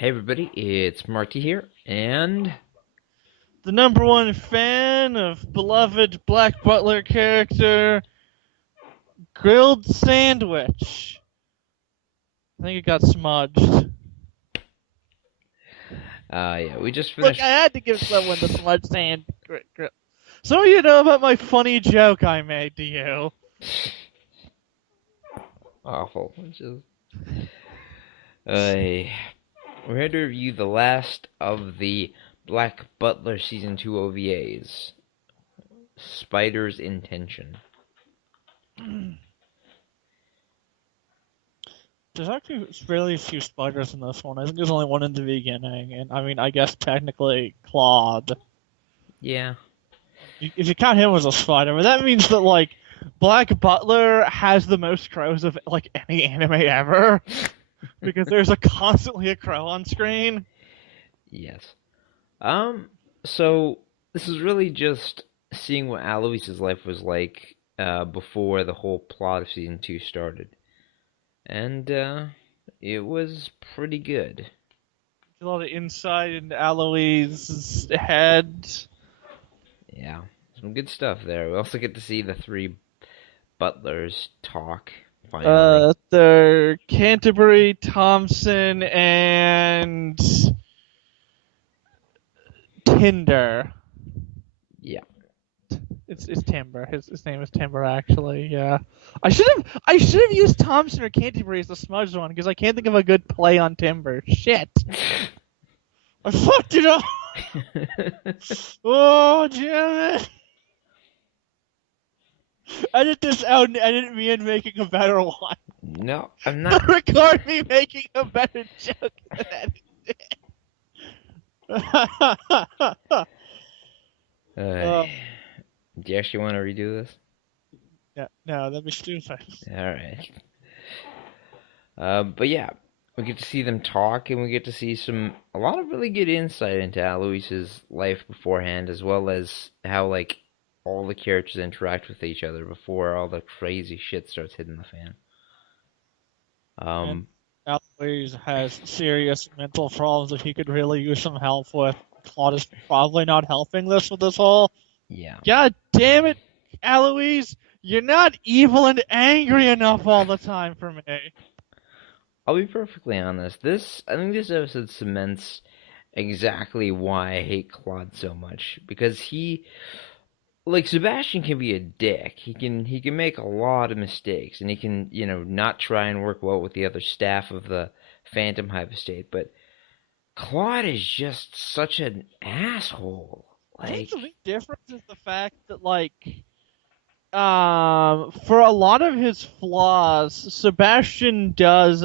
Hey everybody, it's Marty here, and The number one fan of beloved Black Butler character, grilled sandwich. I think it got smudged. yeah, we just Look, finished. I had to give someone the smudged sand grill. Some of you know about my funny joke I made to you. Awful. Uh, we're here to review the last of the Black Butler Season 2 OVAs, Spider's Intention. There's actually really few spiders in this one. I think there's only one in the beginning, and I mean, I guess technically Claude. Yeah, If you count him as a spider, but that means that like Black Butler has the most crows of like any anime ever, because there's constantly a crow on screen. yes. So this is really just seeing what Alois's life was like before the whole plot of Season 2 started. And it was pretty good. A lot of insight into Alois' head. Yeah, some good stuff there. We also get to see the three butlers talk, finally. They're Canterbury, Thompson, and Tinder. Yeah. It's Timber. His name is Timber actually. Yeah. I should have used Thompson or Canterbury as the smudged one because I can't think of a good play on Timber. Shit. I fucked it up. Oh damn it. I did this out and I didn't mean making a better one. No, I'm not. Record me making a better joke than that. Uh, do you actually want to redo this? Yeah, no, that'd be stupid. Alright. But yeah, we get to see them talk, and we get to see a lot of really good insight into Alois's life beforehand, as well as how, like, all the characters interact with each other before all the crazy shit starts hitting the fan. And Um, Alois has serious mental problems that he could really use some help with. Claude is probably not helping this with this whole. yeah. God damn it, Alois! You're not evil and angry enough all the time for me. I'll be perfectly honest. I think this episode cements exactly why I hate Claude so much, because like Sebastian can be a dick. He can make a lot of mistakes, and he can not try and work well with the other staff of the Phantom Hive estate. But Claude is just such an asshole. I think Like, the big difference is the fact that for a lot of his flaws, Sebastian does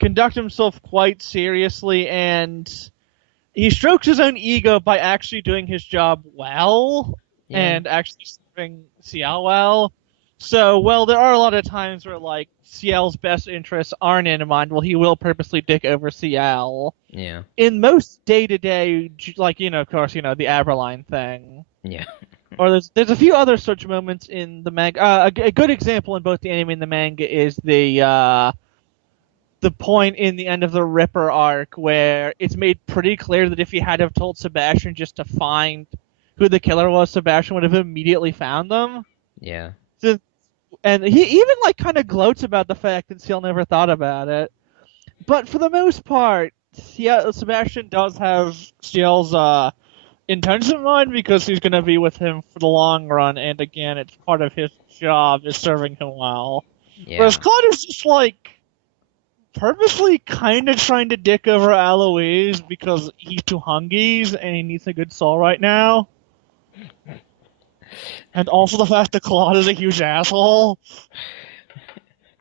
conduct himself quite seriously, and he strokes his own ego by actually doing his job well yeah, and actually serving Ciel well. So, well, there are a lot of times where Ciel's best interests aren't in mind. Well, he will purposely dick over Ciel. yeah, In most day-to-day, of course, the Aberline thing. yeah, Or there's a few other such moments in the manga. A good example in both the anime and the manga is the point in the end of the Ripper arc where it's made pretty clear that if he had have told Sebastian just to find who the killer was, Sebastian would have immediately found them. yeah, So, and he even kind of gloats about the fact that Ciel never thought about it. But for the most part, Sebastian does have Ciel's intention in mind because he's going to be with him for the long run, and again, it's part of his job is serving him well. Whereas yeah. Claude is just purposely kind of trying to dick over Alois because he's too hungies and he needs a good soul right now. And also the fact that Claude is a huge asshole.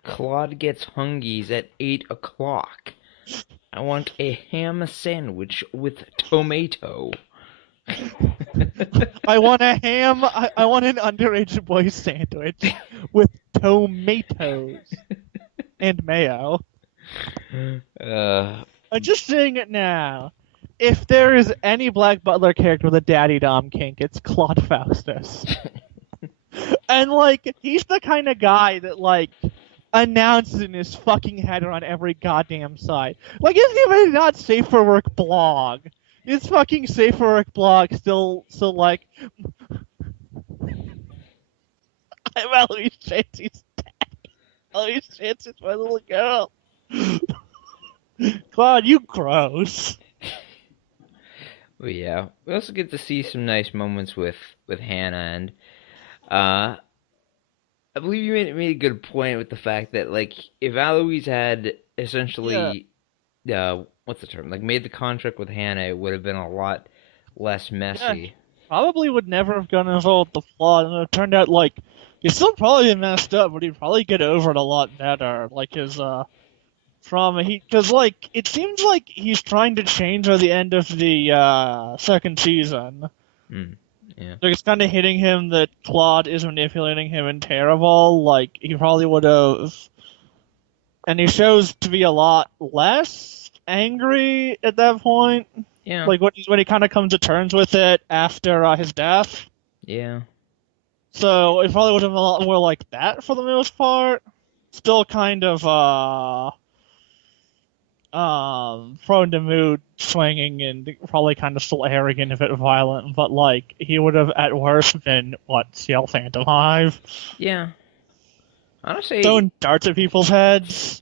Claude gets hungies at 8 o'clock. I want a ham sandwich with tomato. I want a ham. I want an underage boy sandwich with tomatoes and mayo. I'm just saying it now. If there is any Black Butler character with a daddy dom kink, it's Claude Faustus. And he's the kind of guy that announces in his fucking header on every goddamn site. Like, isn't even not Safe for Work blog? His fucking Safe for Work blog still like, I'm Alois Trancy's daddy. Alois Trancy's my little girl. Claude, you gross. But yeah, we also get to see some nice moments with Hannah, and uh, I believe you made a good point with the fact that like if Alois had Yeah. essentially what's the term, like made the contract with Hannah, it would have been a lot less Yeah, messy. probably would never have gone involved with the plot, and it turned out like he's still probably messed up, but he'd probably get over it a lot better. Like his trauma, because like it seems like he's trying to change by the end of the second season. Mm, yeah, Like it's kind of hitting him that Claude is manipulating him and terrible. Like he probably would have, and he shows to be a lot less angry at that point. yeah, Like when he kind of comes to terms with it after his death. yeah, So it probably would have been a lot more like that for the most part. Still kind of prone to mood swinging and probably kind of still arrogant, a bit violent, but like he would have at worst been what CL Phantom Hive, yeah. Honestly, throwing darts at people's heads.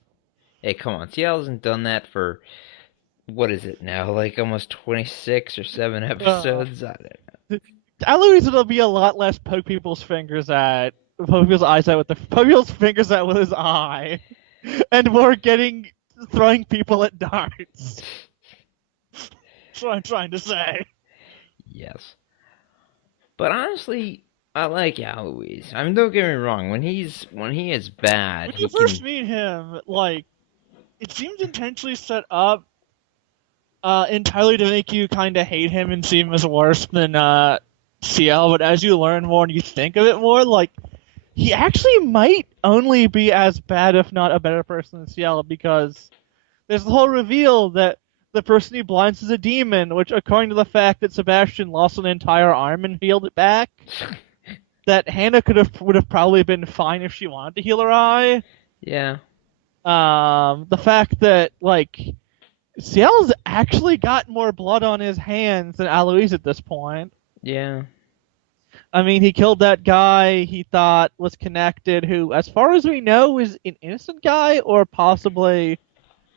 hey, come on, CL hasn't done that for what is it now? Like almost 26 or 7 Uh, episodes. I don't Aloys will be a lot less poke people's eyes out with poke people's fingers out with his eye, and more getting throwing people at darts. That's what I'm trying to say. Yes. But honestly, I like Alois. I mean, don't get me wrong. When he is bad, When he you first can. meet him, like it seems intentionally set up entirely to make you kind of hate him and see him as worse than CL. But as you learn more and you think of it more, like he actually might only be as bad, if not a better person than CL, because there's the whole reveal that the person he blinds is a demon, which, according to the fact that Sebastian lost an entire arm and healed it back, that Hannah would have probably been fine if she wanted to heal her eye. Yeah, The fact that like Ciel's actually got more blood on his hands than Alois at this point. yeah, I mean, he killed that guy he thought was connected, who, as far as we know, is an innocent guy or possibly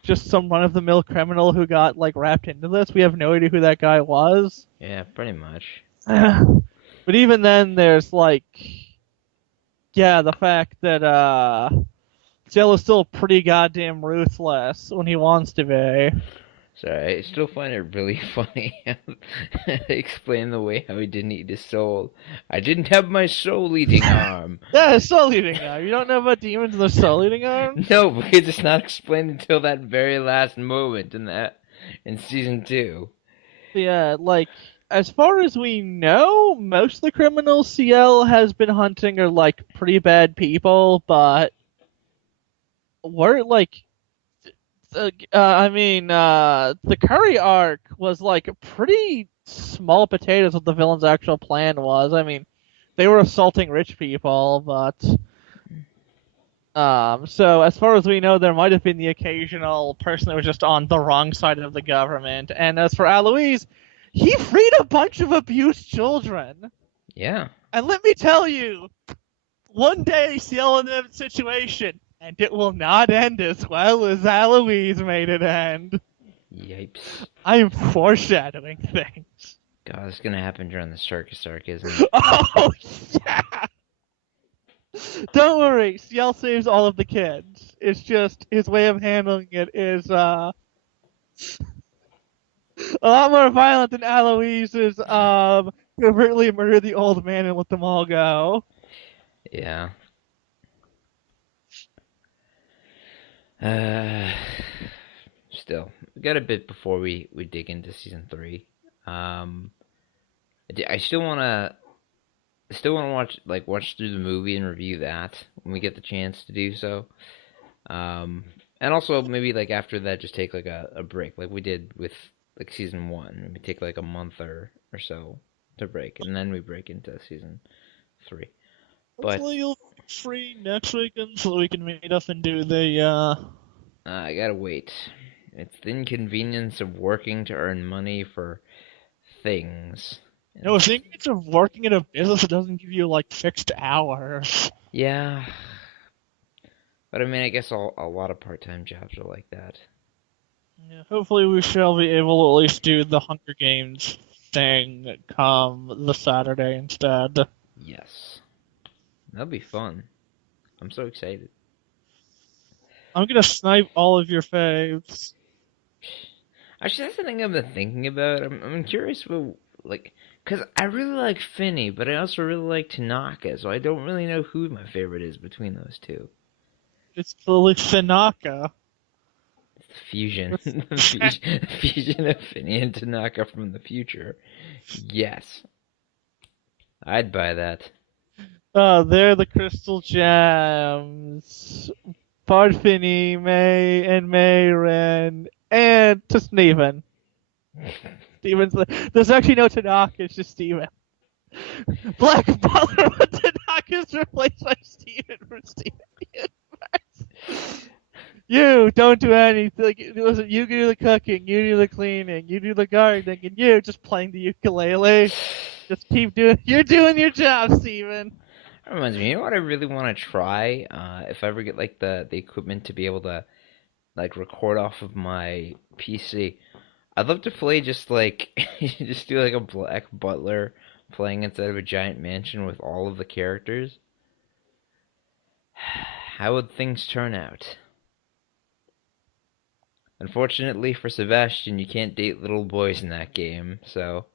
just some run-of-the-mill criminal who got like wrapped into this. We have no idea who that guy was. yeah. Pretty much. But even then, there's like, yeah, the fact that Ciel is still pretty goddamn ruthless when he wants to be. Sorry, I still find it really funny how they explain the way how he didn't eat his soul. I didn't have my soul eating arm. Yeah, soul eating arm. You don't know about demons and the soul eating arms? No, because it's not explained until that very last moment in season 2. Yeah, like as far as we know, most of the criminals CL has been hunting are like pretty bad people, but we're like the Curry arc was like pretty small potatoes what the villain's actual plan was. I mean, they were assaulting rich people, but so as far as we know, there might have been the occasional person that was just on the wrong side of the government. And as for Alois, he freed a bunch of abused children. Yeah. And let me tell you, one day CL in that situation, and it will not end as well as Alois made it end. Yipes. I am foreshadowing things. God, it's gonna happen during the circus arc, isn't it? Oh, yeah! Don't worry, CL saves all of the kids. It's just his way of handling it is a lot more violent than Alois's covertly murder the old man and let them all go. Yeah. Uh, Still, we got a bit before we dig into season 3. Um, I still wanna watch through the movie and review that when we get the chance to do so. And also maybe like after that, just take like a break, like we did with like season 1. Maybe take like a month or so to break, and then we break into season 3. But Hopefully you'll free next weekend so we can meet up and do the I gotta wait. It's the inconvenience of working to earn money for things. No, And think it's of working in a business that doesn't give you like fixed hours. yeah, but I mean, I guess a lot of part-time jobs are like that. Yeah, hopefully we shall be able to at least do the Hunger Games thing come the Saturday instead. Yes, that'll be fun. I'm so excited. I'm gonna snipe all of your faves. Actually, that's the thing I've been thinking about. I'm curious about, like, because I really like Finney, but I also really like Tanaka, so I don't really know who my favorite is between those two. It's clearly Tanaka. It's the fusion, the fusion of Finney and Tanaka from the future. Yes, I'd buy that. They're the Crystal Gems. Parfini, May, and Mayren, and to Steven. Steven's there's actually no Tanaka, it's just Steven. Black Butler with Tanaka's replaced by Steven from Steven Universe. You don't do anything. Like, listen, you do the cooking, you do the cleaning, you do the gardening, and you just playing the ukulele. Just keep doing. You're doing your job, Steven. That reminds me, you know what I really want to try? If I ever get like the equipment to be able to like record off of my PC, I'd love to play just like just do like a Black Butler playing inside of a giant mansion with all of the characters. How would things turn out? Unfortunately for Sebastian, you can't date little boys in that game, so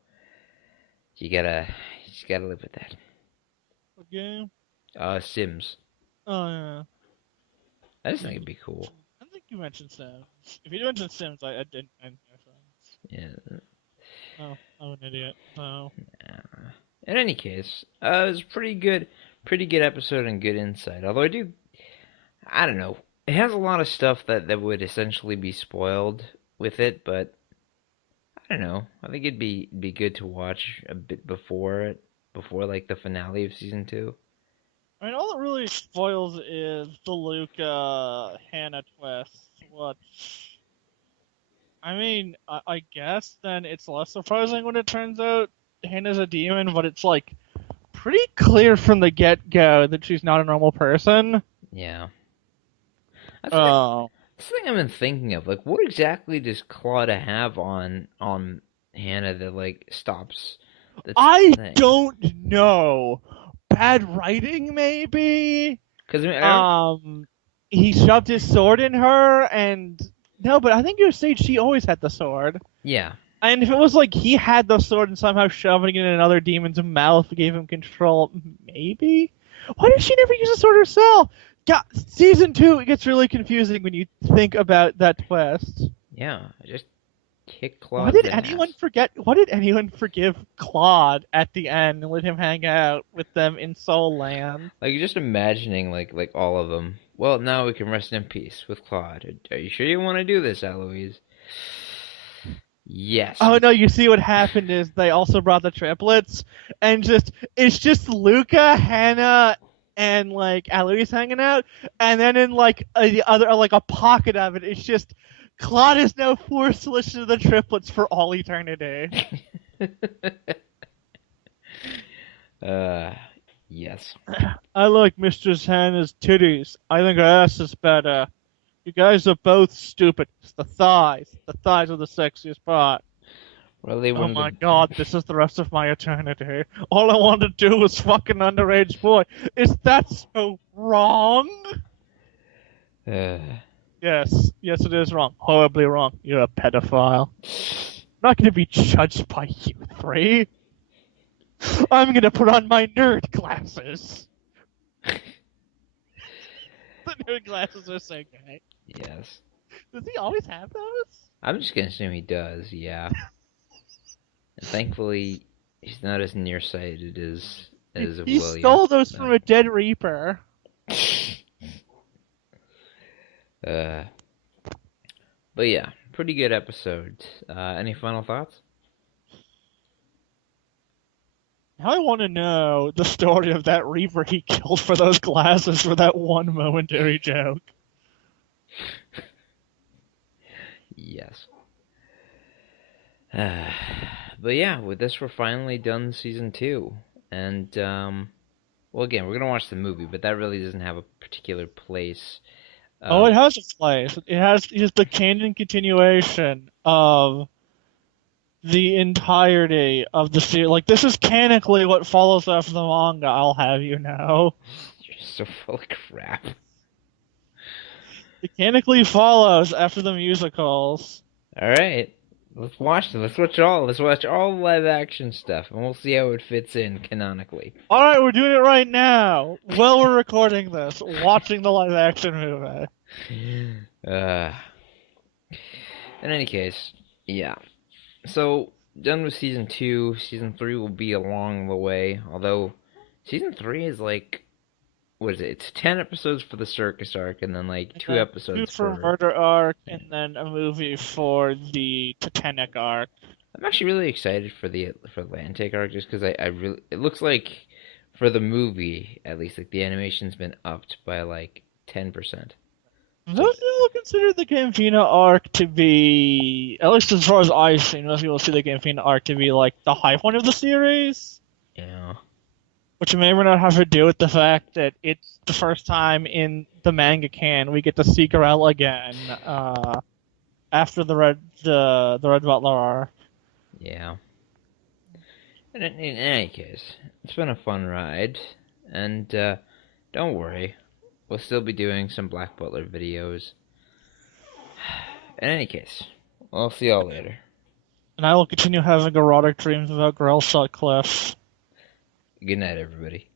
you just gotta live with that. Okay. Sims. Oh yeah. I just think it'd be cool. I think you mentioned Sims. If you mentioned Sims, I didn't. I didn't know Sims. Yeah. Oh, I'm an idiot. Oh. In any case, it was pretty good episode and good insight. Although I don't know, it has a lot of stuff that would essentially be spoiled with it, but I don't know. I think it'd be good to watch a bit before like the finale of season 2. I mean, all it really spoils is the Luca Hannah twist. Which, I mean, I guess then it's less surprising when it turns out Hannah's a demon, but it's like pretty clear from the get go that she's not a normal person. Yeah, that's Oh. the thing I've been thinking of. Like, what exactly does Claudia have on Hannah that like stops the I thing? don't know. Bad writing, maybe. Because I mean, He shoved his sword in her, and no, but I think you said she always had the sword. yeah, And if it was like he had the sword and somehow shoving it in another demon's mouth gave him control, maybe. Why did she never use the sword herself? God, season 2 it gets really confusing when you think about that twist. yeah, just kick Why Claude's did anyone ass. forget? Why did anyone forgive Claude at the end and let him hang out with them in Soul Land? Like just imagining like all of them. Well, now we can rest in peace with Claude. Are you sure you want to do this, Alois? Yes. Oh no! You see what happened is they also brought the triplets, and it's just Luca, Hannah, and like Alois hanging out, and then in like the other like a pocket of it, it's just Claude is now forced to listen to the triplets for all eternity. uh, yes. I like Mistress Hannah's titties. I think her ass is better. You guys are both stupid. It's the thighs. The thighs are the sexiest part. Well, they Oh wanted my god, this is the rest of my eternity. All I want to do is fuck an underage boy. Is that so wrong? to. Yes, yes it is wrong. Horribly wrong. You're a pedophile. I'm not gonna be judged by you three. I'm gonna put on my nerd glasses. The nerd glasses are so great. Yes. Does he always have those? I'm just gonna assume he does. Yeah. And thankfully, he's not as nearsighted as He William. stole those No. from a dead reaper. But yeah, pretty good episode. Any final thoughts? Now I want to know the story of that Reaper he killed for those glasses for that one momentary joke. Yes. But yeah, with this we're finally done season 2. And well, again, we're gonna watch the movie, but that really doesn't have a particular place. Oh, Uh, it has a place. It has just the canon continuation of the entirety of the series. Like, this is canonically what follows after the manga, I'll have you know. you're so full of crap. It canonically follows after the musicals. All right, let's watch them. Let's watch all live action stuff, and we'll see how it fits in canonically. Alright, we're doing it right now. While we're recording this, watching the live action movie. Uh, in any case, yeah. So done with season 2. Season 3 will be along the way. Although season 3 is like, what is it? It's 10 episodes for the circus arc, and then like And two then two episodes for for. Murder Arc, Yeah. and then a movie for the Titanic Arc. I'm actually really excited for the Atlantic arc just because I really it looks like for the movie at least like the animation's been upped by like 10%. So Most people consider the Campina arc to be, at least as far as I've seen, most people see the Campina arc to be like the high point of the series, yeah, which may or may not have to do with the fact that it's the first time in the manga canon we get to see Garel again after the Red Butler arc. yeah. In any case, it's been a fun ride, and don't worry, we'll still be doing some Black Butler videos. In any case, I'll see y'all later. And I will continue having erotic dreams about Garel Sutcliffe. Good night, everybody.